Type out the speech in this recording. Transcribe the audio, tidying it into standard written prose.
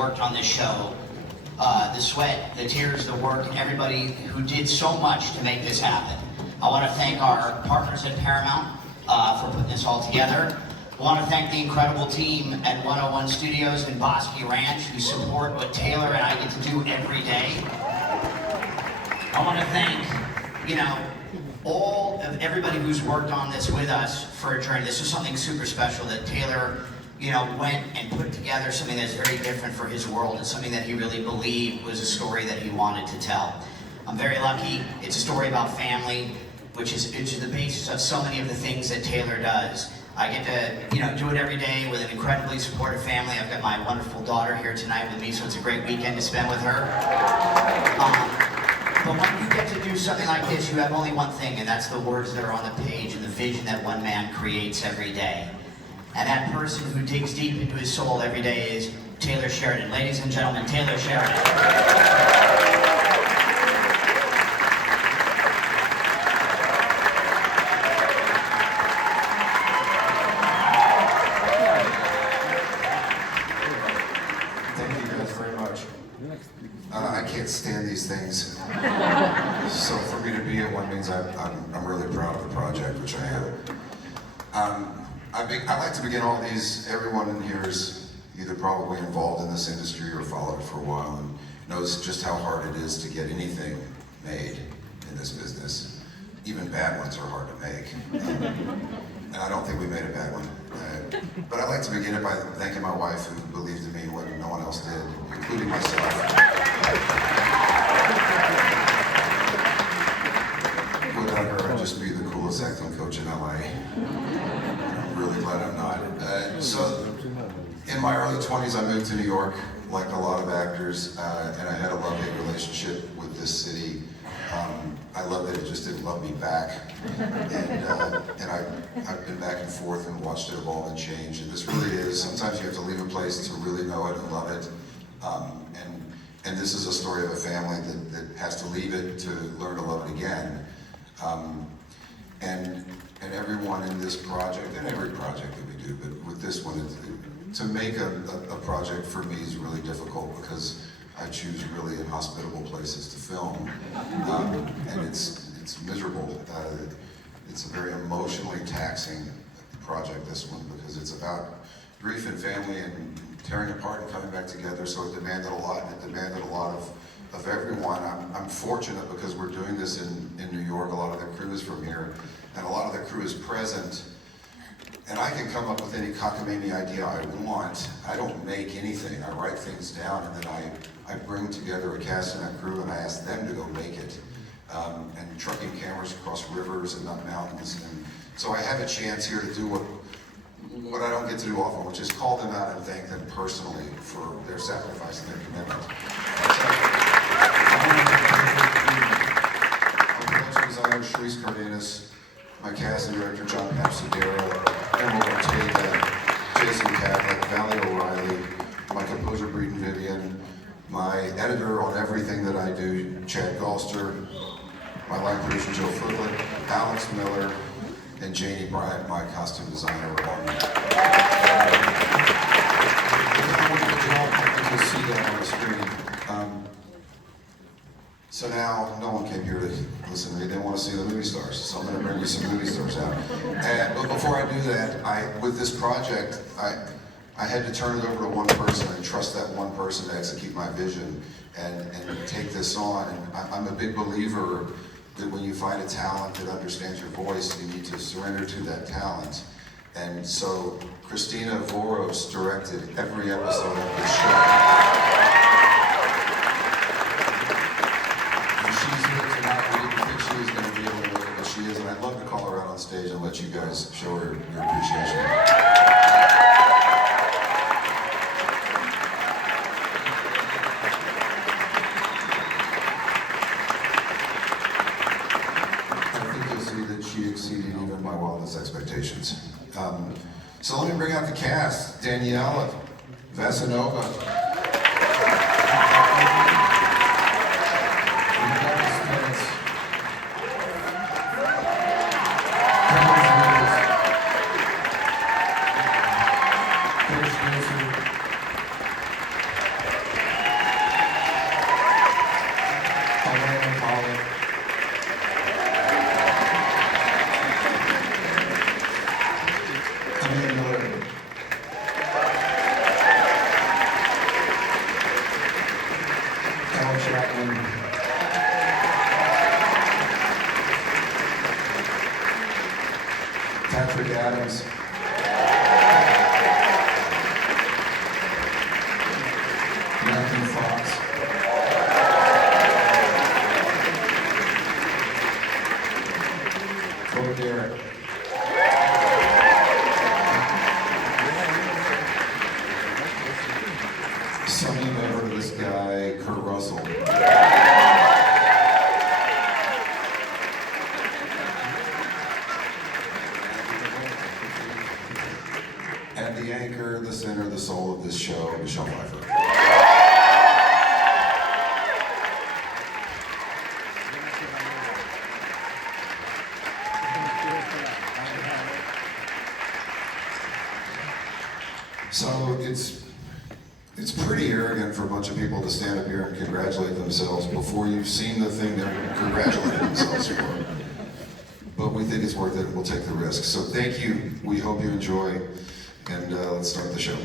worked on this show, the sweat, the tears, the work, and everybody who did so much to make this happen. I want to thank our partners at Paramount for putting this all together. I want to thank the incredible team at 101 Studios in Bosque Ranch who support what Taylor and I get to do every day. I want to thank, all of everybody who's worked on this with us for a journey. This is something super special that Taylor, went and put together something that's very different for his world and something that he really believed was a story that he wanted to tell. I'm very lucky. It's a story about family, which is the basis of so many of the things that Taylor does. I get to, do it every day with an incredibly supportive family. I've got my wonderful daughter here tonight with me, so it's a great weekend to spend with her. But when you get to do something like this, you have only one thing, and that's the words that are on the page and the vision that one man creates every day. And that person who digs deep into his soul every day is Taylor Sheridan. Ladies and gentlemen, Taylor Sheridan. I can't stand these things. So for me to be at one means I'm really proud of the project, which I am. I like to begin all these, everyone in here is either probably involved in this industry or followed it for a while and knows just how hard it is to get anything made in this business. Even bad ones are hard to make. And I don't think we made a bad one. But I'd like to begin it by thanking my wife who believed in me when no one else did, including myself. Without her, I'd just be the coolest acting coach in LA. I'm really glad I'm not. So, in my early 20s, I moved to New York, like a lot of actors, and I had a love-hate relationship with this city. I love that it just didn't love me back, and I've been back and forth and watched it evolve and change. And this really is, sometimes you have to leave a place to really know it and love it. And this is a story of a family that has to leave it to learn to love it again. And everyone in this project, and every project that we do, but with this one, to make a project for me is really difficult because I choose really inhospitable places to film, and it's miserable. It's a very emotionally taxing project, this one, because it's about grief and family and tearing apart and coming back together, so it demanded a lot, and it demanded a lot of everyone. I'm fortunate because we're doing this in New York. A lot of the crew is from here, and a lot of the crew is present. And I can come up with any cockamamie idea I want. I don't make anything. I write things down, and then I bring together a cast and a crew, and I ask them to go make it. And trucking cameras across rivers and up mountains. And so I have a chance here to do what I don't get to do often, which is call them out and thank them personally for their sacrifice and their commitment. Our production designer, Sharice Cardenas, my casting director, John Papsidero, Emerald Ortega, Jason Catholic, Valley O'Reilly, my composer, Breeden Vivian, my editor on everything that I do, Chad Galster, my line producer, Joe Footlet, Alex Miller, and Janie Bryant, my costume designer. You'll see that on the screen. So now, no one came here to listen to me. They want to see the movie stars, so I'm going to bring you some movie stars out. But before I do that, with this project, I had to turn it over to one person and trust that one person to execute my vision and take this on. And I'm a big believer that when you find a talent that understands your voice, you need to surrender to that talent. And so Christina Voros directed every episode of this show. And she's here tonight. We didn't think she was going to be able to make it, but she is. And I'd love to call her out on stage and let you guys show her your appreciation. She exceeded even my wildest expectations. So let me bring out the cast. Daniela Vasanova. Adams. Matthew Fox. Bo Derek. Some of you may have heard of this guy, Kurt Russell. And the anchor, the center, the soul of this show, Michelle Pfeiffer. So it's pretty arrogant for a bunch of people to stand up here and congratulate themselves before you've seen the thing they're congratulating themselves for. But we think it's worth it and we'll take the risk. So thank you. We hope you enjoy, and let's start the show.